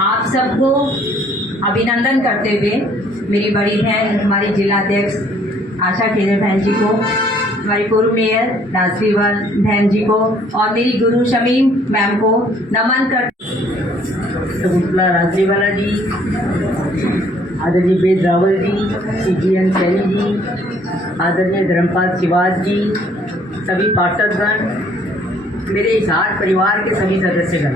आप सबको अभिनंदन करते हुए मेरी बड़ी बहन हमारी जिलाध्यक्ष आशा खेरे बहन जी को, हमारी पूर्व मेयर राजवीवाल बहन जी को और मेरी गुरु शमीम मैम को नमन कर शकुंतला राजवीवाला जी, आदरणीय वेद रावल जी, CGN सैनी जी, आदरणीय धर्मपाल शिवाज जी, सभी पार्षदगण, मेरे हिसार परिवार के सभी सदस्यगण,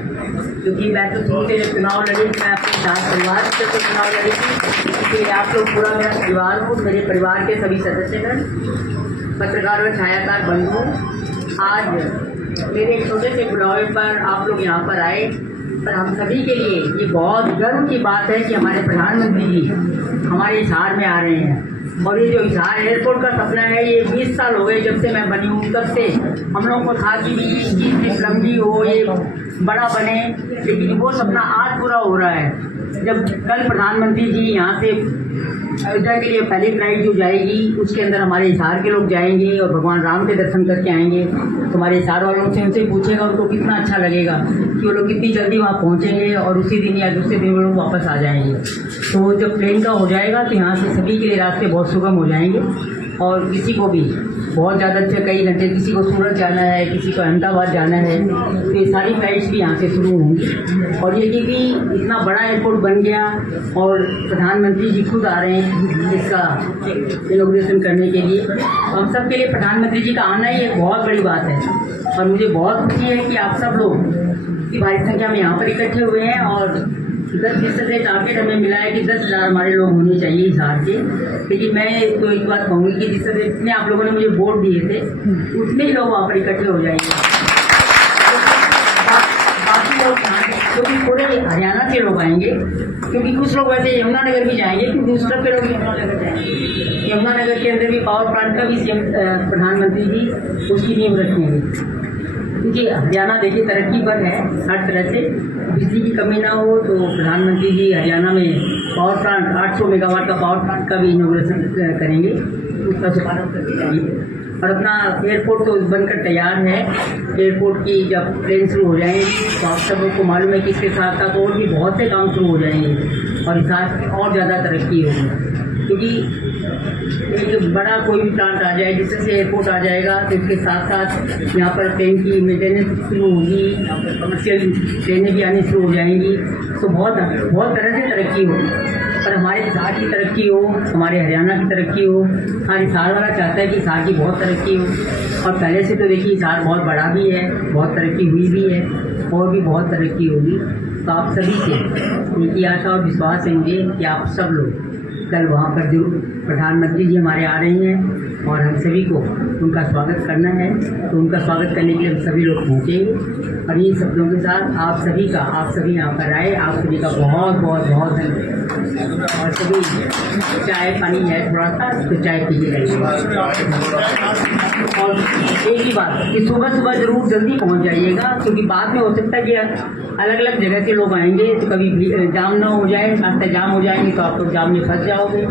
क्योंकि मैं तो शुरू से जब चुनाव लड़ी मैं अपने हिसार परिवार से तो चुनाव लड़ी थी, इसलिए आप लोग पूरा मेरा परिवार हो, मेरे परिवार के सभी सदस्यगण, पत्रकार व छायाकार बंधु, आज मेरे छोटे से बुलावे पर आप लोग यहाँ पर आए। पर हम सभी के लिए ये बहुत गर्व की बात है कि हमारे प्रधानमंत्री जी हमारे हिसार में आ रहे हैं। और ये जो हिसार एयरपोर्ट का सपना है, ये 20 साल हो गए जब से मैं बनी हूँ, तब से हम लोगों को था कि इसकी लंबी हो, ये बड़ा बने, लेकिन वो सपना आज पूरा हो रहा है। जब कल प्रधानमंत्री जी यहाँ से अयोध्या के लिए पहली फ्लाइट जो जाएगी, उसके अंदर हमारे हिसार के लोग जाएंगे और भगवान राम के दर्शन करके आएंगे। तो हमारे हिसार वालों से उनसे पूछेगा उनको कितना अच्छा लगेगा कि वो लोग कितनी जल्दी वहाँ पहुँचेंगे और उसी दिन या दूसरे दिन वो लोग वापस आ जाएंगे। तो जब प्लेन का हो जाएगा तो यहाँ से सभी के लिए रास्ते बहुत सुगम हो जाएंगे और किसी को भी बहुत ज़्यादा कई घंटे, किसी को सूरत जाना है, किसी को अहमदाबाद जाना है, तो ये सारी फ्लाइट्स भी यहाँ से शुरू होंगी। और ये क्योंकि इतना बड़ा एयरपोर्ट बन गया और प्रधानमंत्री जी खुद आ रहे हैं इसका इनॉग्रेशन करने के लिए, हम सब के लिए प्रधानमंत्री जी का आना ही एक बहुत बड़ी बात है। और मुझे बहुत खुशी है कि आप सब लोग इतनी भारी संख्या में यहाँ पर इकट्ठे हुए हैं और 10% टारगेट हमें मिला है कि 10,000 हमारे लोग होने चाहिए हिसार के। लेकिन मैं तो एक बात कहूँगी कि जिस तरह जितने आप लोगों ने मुझे वोट दिए थे उतने ही लोग वहाँ पर इकट्ठे हो जाएंगे। बाकी लोग क्योंकि पूरे हरियाणा से लोग आएंगे, क्योंकि कुछ लोग वैसे यमुनानगर भी जाएंगे, क्योंकि उस तरफ के लोग यमुनानगर जाएंगे। यमुनानगर के अंदर भी पावर प्लांट का भी प्रधानमंत्री जी उसकी नींव रखेंगे, क्योंकि हरियाणा देखिए तरक्की पर है हर तरह से। बिजली की कमी ना हो तो प्रधानमंत्री जी हरियाणा में पावर प्लांट 800 मेगावाट का पावर प्लांट का भी इनॉग्रेशन करेंगे, उसका शुभारंभ करके जाएंगे। और अपना एयरपोर्ट तो बनकर तैयार है। एयरपोर्ट की जब ट्रेन शुरू हो जाएंगी तो आप सब लोग को मालूम है कि इसके साथ साथ और भी बहुत से काम शुरू हो जाएंगे और इस साथ और ज़्यादा तरक्की होगी। क्योंकि एक बड़ा कोई भी प्लांट आ जाए, जिससे एयरपोर्ट आ जाएगा तो इसके साथ साथ यहाँ पर ट्रेन की मेंटेनेंस शुरू होगी, यहाँ पर कमर्शियल ट्रेनें भी आनी शुरू हो जाएंगी, तो बहुत तरह से तरक्की होगी। पर हमारे हिसार की तरक्की हो, हमारे हरियाणा की तरक्की हो, हर हिसार वाला चाहता है कि हिसार की बहुत तरक्की हो। और पहले से तो देखिए हिसार बहुत बड़ा भी है, बहुत तरक्की हुई भी है और भी बहुत तरक्की होगी। तो आप सभी से उनकी आशा और विश्वास है मुझे कि आप सब लोग कल वहाँ पर जरूर, प्रधानमंत्री जी हमारे आ रहे हैं और हम सभी को उनका स्वागत करना है, तो उनका स्वागत करने के लिए हम सभी लोग पहुँचेंगे। और इन शब्दों के साथ आप सभी यहाँ पर आए, आप सभी का बहुत बहुत बहुत धन्यवाद। और सभी चाय पानी है थोड़ा सा तो चाय पीजिएगा। और एक ही बात कि सुबह सुबह जरूर जल्दी पहुँच जाइएगा, क्योंकि बाद में हो सकता है कि अलग अलग जगह से लोग आएंगे तो कभी जाम ना हो जाए, रास्ते जाम हो जाएंगे तो आप लोग जाम में फंस जाओगे।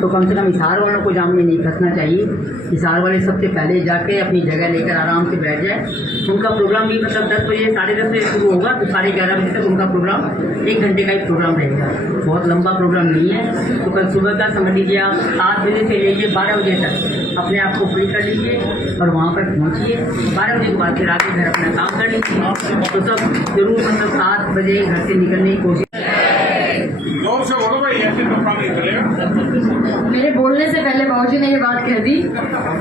तो कम से कम हिसार वालों को जाम में नहीं फंसना चाहिए। हिसार वाले सबसे पहले जाके अपनी जगह लेकर आराम से बैठ जाए। उनका प्रोग्राम भी मतलब 10 बजे 10:30 बजे शुरू होगा तो 11:30 बजे तक उनका प्रोग्राम 1 घंटे का ही प्रोग्राम रहेगा, बहुत लंबा प्रोग्राम नहीं है। तो कल सुबह का समझ लीजिए आप 7 बजे से लेकर 12 बजे तक अपने आप को फ्री कर लीजिए और वहाँ पर पहुँचिए। 12 बजे के बाद फिर आके घर अपना काम कर लीजिए। तो सब जरूर मतलब 7 बजे घर से निकलने की कोशिश। मेरे बोलने से पहले बाबूजी ने ये बात कह दी,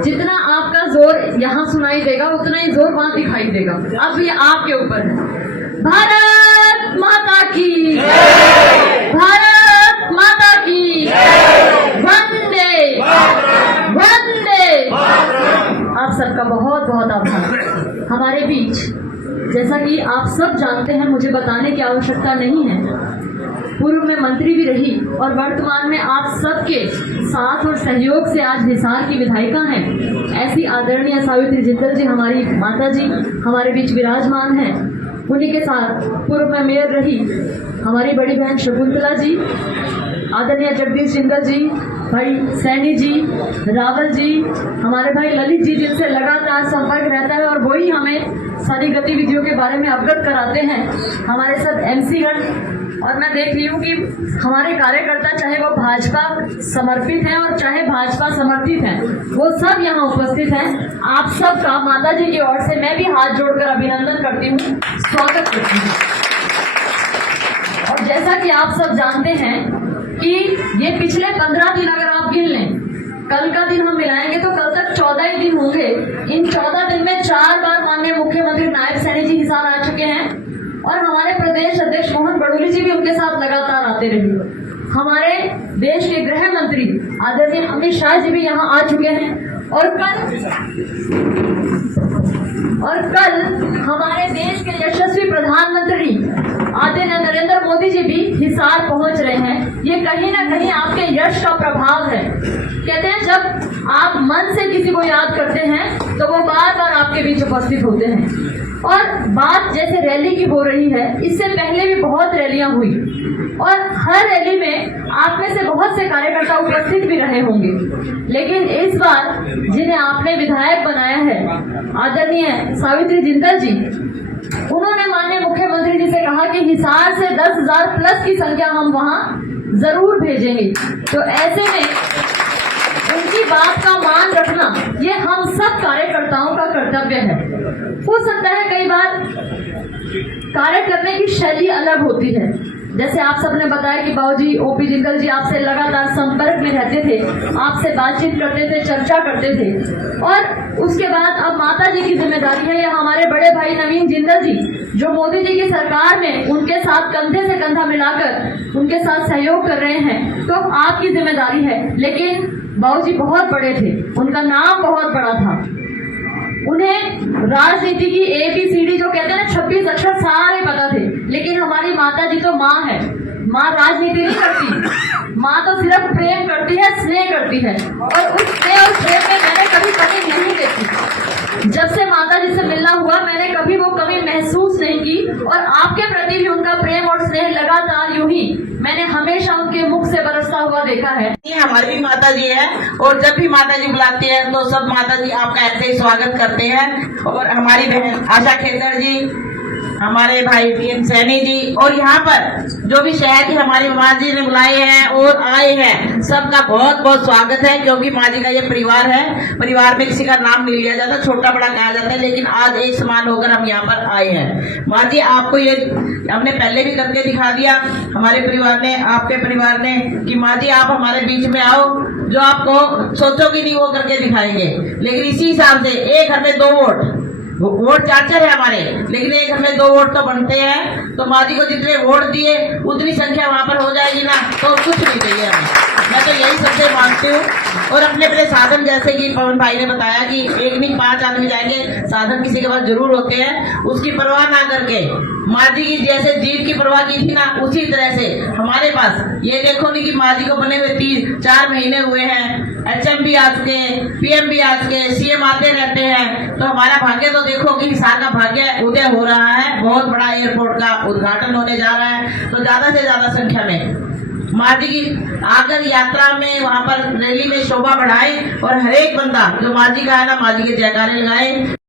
जितना आपका जोर यहाँ सुनाई देगा उतना ही जोर वहाँ दिखाई देगा। अब ये आपके ऊपर है। भारत माता की, भारत माता की, वंदे वंदे। आप सबका बहुत बहुत आभार। हमारे बीच, जैसा कि आप सब जानते हैं, मुझे बताने की आवश्यकता नहीं है, पूर्व में मंत्री भी रही और वर्तमान में आप सबके साथ और सहयोग से आज हिसार की विधायिका हैं। ऐसी आदरणीय सावित्री जिंदल जी हमारी माता जी हमारे बीच विराजमान हैं। उन्हीं के साथ पूर्व में मेयर रही हमारी बड़ी बहन शकुंतला जी, आदरणीय जगदीश जिंदल जी, भाई सैनी जी, रावल जी, हमारे भाई ललित जी, जिनसे लगातार संपर्क रहता है और वही हमें सारी गतिविधियों के बारे में अवगत कराते हैं। हमारे साथ MC गण और मैं देख रही हूँ कि हमारे कार्यकर्ता चाहे वो भाजपा समर्पित हैं और चाहे भाजपा समर्थित हैं, वो सब यहाँ उपस्थित हैं। आप सबका माता जी की ओर से मैं भी हाथ जोड़कर अभिनंदन करती हूँ, स्वागत करती हूँ। और जैसा कि आप सब जानते हैं कि ये पिछले 15 दिन अगर आप गिन लें, कल का दिन हम मिलाएंगे तो कल तक 14 ही दिन होंगे। इन 14 दिन में 4 बार माननीय मुख्यमंत्री नायब सैनी जी हिसार आ चुके हैं और हमारे प्रदेश अध्यक्ष मोहन बड़ोली जी भी उनके साथ लगातार आते रहे। हमारे देश के गृह मंत्री आदरणीय अमित शाह जी भी यहाँ आ चुके हैं और कल हमारे देश के यशस्वी प्रधानमंत्री आदरणीय नरेंद्र मोदी जी भी हिसार पहुंच रहे हैं। ये कहीं ना कहीं आपके यश का प्रभाव है। कहते हैं जब आप मन से किसी को याद करते हैं तो वो बार बार आपके बीच उपस्थित होते हैं। और बात जैसे रैली की हो रही है, इससे पहले भी बहुत रैलियां हुई और हर रैली में आप में से बहुत से कार्यकर्ता उपस्थित भी रहे होंगे, लेकिन इस बार जिन्हें आपने विधायक बनाया है आदरणीय सावित्री जिंदल जी, उन्होंने माननीय मुख्यमंत्री जी से कहा कि हिसार से 10,000 प्लस की संख्या हम वहां जरूर भेजेंगे। तो ऐसे में उनकी बात का मान रखना ये हम सब कार्यकर्ताओं का कर्तव्य है। हो सकता है कई बार कार्य करने की शैली अलग होती है, जैसे आप सबने बताया कि बाबूजी ओपी जिंदल जी आपसे लगातार संपर्क में रहते थे, आपसे बातचीत करते थे, चर्चा करते थे। और उसके बाद अब माता जी की जिम्मेदारी है, या हमारे बड़े भाई नवीन जिंदल जी जो मोदी जी की सरकार में उनके साथ कंधे से कंधा मिलाकर उनके साथ सहयोग कर रहे हैं, तो आपकी जिम्मेदारी है। लेकिन बाबूजी बहुत बड़े थे, उनका नाम बहुत बड़ा था, उन्हें राजनीति की ABCD जो कहते हैं ना 26 अक्षर सारे पता थे। लेकिन हमारी माता जी तो माँ है, माँ राजनीति नहीं करती, माँ तो सिर्फ प्रेम करती है, स्नेह करती है। और उस स्नेह और प्रेम में मैंने कभी कमी नहीं देखी। जब से माता जी से मिलना हुआ मैंने कभी वो कमी महसूस नहीं की और आपके प्रति भी उनका प्रेम और स्नेह लगातार यूं ही मैंने हमेशा उनके मुख से बरसता हुआ देखा है। ये हमारी भी माता जी है और जब भी माता जी बुलाती है तो सब माता जी आपका ऐसे ही स्वागत करते हैं। और हमारी बहन आशा खेदर जी, हमारे भाई PM सैनी जी और यहाँ पर जो भी शहर की हमारी माँ जी ने बुलाए हैं और आए हैं, सबका बहुत बहुत स्वागत है। क्योंकि माँ जी का ये परिवार है, परिवार में किसी का नाम नहीं लिया जाता, छोटा बड़ा कहा जाता है, लेकिन आज एक समान होकर हम यहाँ पर आए हैं। माँ जी आपको ये हमने पहले भी करके दिखा दिया, हमारे परिवार ने, आपके परिवार ने, कि माँ जी आप हमारे बीच में आओ, जो आपको सोचोगे नहीं वो करके दिखाएंगे। लेकिन इसी हिसाब से एक घर में 2 वोट 4 है हमारे, लेकिन एक घर में 2 वोट तो बनते हैं। तो माँ जी को जितने वोट दिए उतनी संख्या वहाँ पर हो जाएगी ना, तो कुछ नहीं चाहिए हमें। मैं तो यही सबसे मांगती हूँ। और अपने साधन, जैसे कि पवन भाई ने बताया कि एक नहीं 5 आदमी जाएंगे, साधन किसी के पास जरूर होते हैं, उसकी परवाह ना करके माँ जी की जैसे जीत की परवाह की थी ना, उसी तरह से हमारे पास ये देखो नहीं कि माँ जी को बने हुए 3-4 महीने हुए हैं, HM भी आ चुके, PM भी आ चुके, CM आते रहते हैं। तो हमारा भाग्य तो देखो कि हिसार का भाग्य उदय हो रहा है, बहुत बड़ा एयरपोर्ट का उद्घाटन होने जा रहा है। तो ज्यादा से ज्यादा संख्या में माँ जी की आकर यात्रा में वहाँ पर रैली में शोभा बढ़ाए और हर एक बंदा जो माँ जी का है ना, माँ जी के जयकारे लगाए।